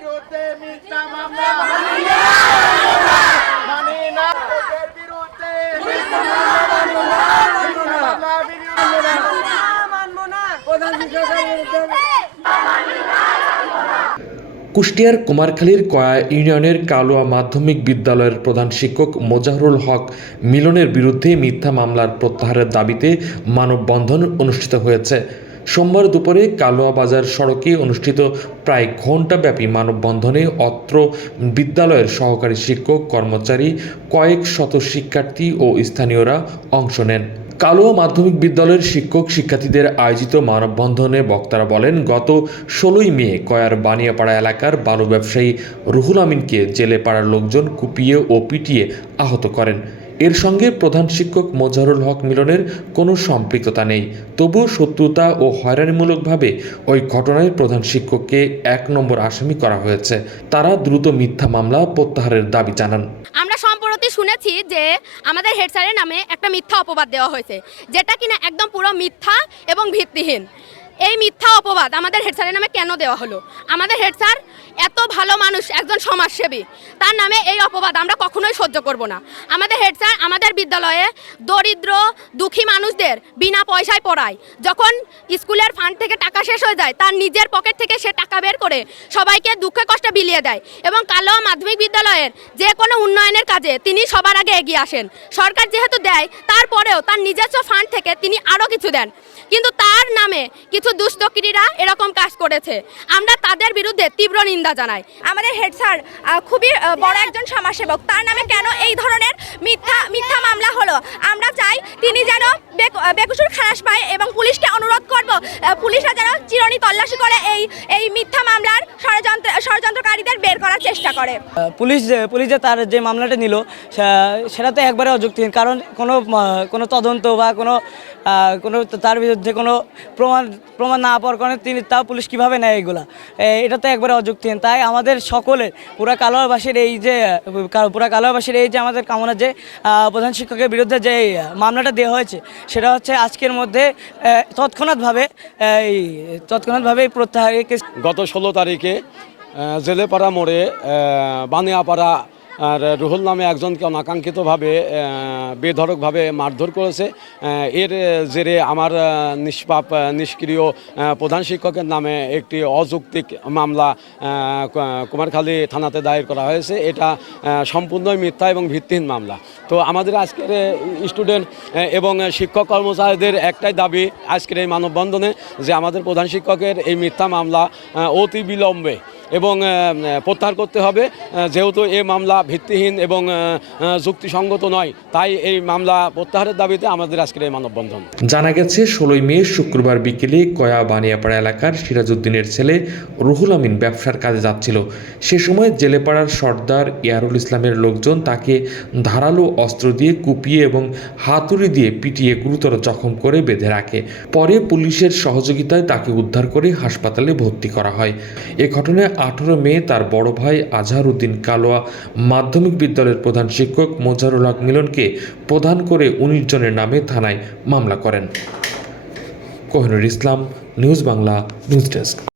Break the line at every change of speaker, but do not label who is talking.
বিরুদ্ধে মিথ্যা মামলা। মানি না। মানি না। এর বিরুদ্ধে মিথ্যা মামলা বিরুদ্ধে
কুষ্টিয়ার কুমারখালীর কয়া ইউনিয়নের কালোয়া মাধ্যমিক বিদ্যালয়ের প্রধান শিক্ষক মোজাহরুল হক মিলনের বিরুদ্ধে মিথ্যা মামলার প্রত্যাহারের দাবিতে মানববন্ধন অনুষ্ঠিত হয়েছে। সোমবার দুপুরে কালোয়া বাজার সড়কে অনুষ্ঠিত প্রায় ঘণ্টাব্যাপী মানববন্ধনে অত্র বিদ্যালয়ের সহকারী শিক্ষক, কর্মচারী, কয়েক শত শিক্ষার্থী ও স্থানীয়রা অংশ নেন। কালোয়া মাধ্যমিক বিদ্যালয়ের শিক্ষক শিক্ষার্থীদের আয়োজিত মানববন্ধনে বক্তারা বলেন, গত ষোলোই মে কয়ার বানিয়াপাড়া এলাকার বালু ব্যবসায়ী রুহুল আমিনকে জেলে পাড়ার লোকজন কুপিয়ে ও পিটিয়ে আহত করেন। এর সঙ্গে প্রধান শিক্ষক মোজাহরুল হক মিলনের কোনো সম্পৃক্ততা নেই। তবুও শত্রুতা ও হয়রানিমূলকভাবে ওই ঘটনায় প্রধান শিক্ষককে এক নম্বর আসামি করা হয়েছে। তারা দ্রুত মিথ্যা মামলা প্রত্যাহারের দাবি জানান।
আমরা সম্প্রতি শুনেছি যে আমাদের হেড স্যারের নামে একটা মিথ্যা অপবাদ দেওয়া হয়েছে, যেটা কিনা একদম পুরো মিথ্যা এবং ভিত্তিহীন। এই মিথ্যা অপবাদ আমাদের হেড স্যারের নামে কেন দেওয়া হলো? আমাদের হেড স্যার এত ভালো মানুষ, একজন সমাজসেবী। তার নামে এই অপবাদ আমরা কখনোই সহ্য করব না। আমাদের হেড স্যার আমাদের বিদ্যালয়ে দরিদ্র, দুঃখী মানুষদের বিনা পয়সায় পড়ায়। যখন স্কুলের ফান্ড থেকে টাকা শেষ হয়ে যায়, তার নিজের পকেট থেকে সে টাকা বের করে সবাইকে দুঃখে কষ্টে বিলিয়ে দেয় এবং কালো মাধ্যমিক বিদ্যালয়ের যে কোনো উন্নয়নের কাজে তিনি সবার আগে এগিয়ে আসেন। সরকার যেহেতু দেয়, তারপরেও তার নিজস্ব ফান্ড থেকে তিনি আরও কিছু দেন। কিন্তু তার নামে কিছু দুষ্টকিরা এরকম কাজ করেছে। আমরা তাদের বিরুদ্ধে তীব্র নিন্দা জানাই।
আমাদের হেড স্যার খুবই বড় একজন সমাজসেবক। তার নামে কেন এই ধরনের মিথ্যা মিথ্যা মামলা হলো? আমরা চাই তিনি যেন বেকুসুর খালাস পায় এবং পুলিশকে অনুরোধ করব পুলিশরা যেন চিরনি তল্লাশি করে এই এই মিথ্যা মামলার ষড়যন্ত্র, ষড়যন্ত্রকারীদের চেষ্টা করে।
পুলিশ যে পুলিশ যে তার যে মামলাটা নিল সেটা তো একবারে অযৌক্তিক কারণ কোনো কোনো তদন্ত বা কোনো কোনো তার বিরুদ্ধে কোনো প্রমাণ প্রমাণ না পাওয়ার কারণে তিনি তা পুলিশ কীভাবে নেয় এগুলা? এটা তো একবারে অযৌক্তিক তাই আমাদের সকলের পুরা কালোয়ারবাসীর এই যে পুরা কালোয়ারবাসীর এই যে আমাদের কামনা যে প্রধান শিক্ষকের বিরুদ্ধে যে মামলাটা দেওয়া হয়েছে সেটা হচ্ছে আজকের মধ্যে তৎক্ষণাৎভাবে এই তৎক্ষণাৎভাবে প্রত্যাহার
গত ষোলো তারিখে জেলেপাড়া মোড়ে বানিয়াপাড়া আর রুহুল নামে একজনকে অনাকাঙ্ক্ষিতভাবে আহ, বেধড়কভাবে মারধর করেছে। এর জেরে আমার নিষ্পাপ নিষ্ক্রিয় প্রধান শিক্ষকের নামে একটি অযৌক্তিক মামলা কুমারখালী থানাতে দায়ের করা হয়েছে। এটা সম্পূর্ণই মিথ্যা এবং ভিত্তিহীন মামলা। তো আমাদের আজকের স্টুডেন্ট এবং শিক্ষক কর্মচারীদের একটাই দাবি আজকের এই মানববন্ধনে যে আমাদের প্রধান শিক্ষকের এই মিথ্যা মামলা অতি বিলম্বে এবং প্রত্যাহার করতে হবে। যেহেতু এই মামলা ভিত্তিহীন এবং যুক্তিসঙ্গত নয়, তাই এই মামলা প্রত্যাহারের দাবিতে আমাদের আজকের এই মানববন্ধন।
জানা গেছে, ষোলোই মে, শুক্রবার বিকেলে কয়া বানিয়াপাড়া এলাকার সিরাজউদ্দিনের ছেলে রুহুল আমিন ব্যবসার কাজে যাচ্ছিল। সে সময় জেলেপাড়ার সর্দার ইয়ারুল ইসলামের লোকজন তাকে ধারালো অস্ত্র দিয়ে কুপিয়ে এবং হাতুড়ি দিয়ে পিটিয়ে গুরুতর জখম করে বেঁধে রাখে। পরে পুলিশের সহযোগিতায় তাকে উদ্ধার করে হাসপাতালে ভর্তি করা হয়। এ ঘটনায় আঠারো মে তার বড় ভাই আজহার উদ্দিন কালোয়া মাধ্যমিক বিদ্যালয়ের প্রধান শিক্ষক মোজারুল হক মিলনকে প্রধান করে উনিশ জনের নামে থানায় মামলা করেন। Kohinoor Islam, news Bangla, news desk.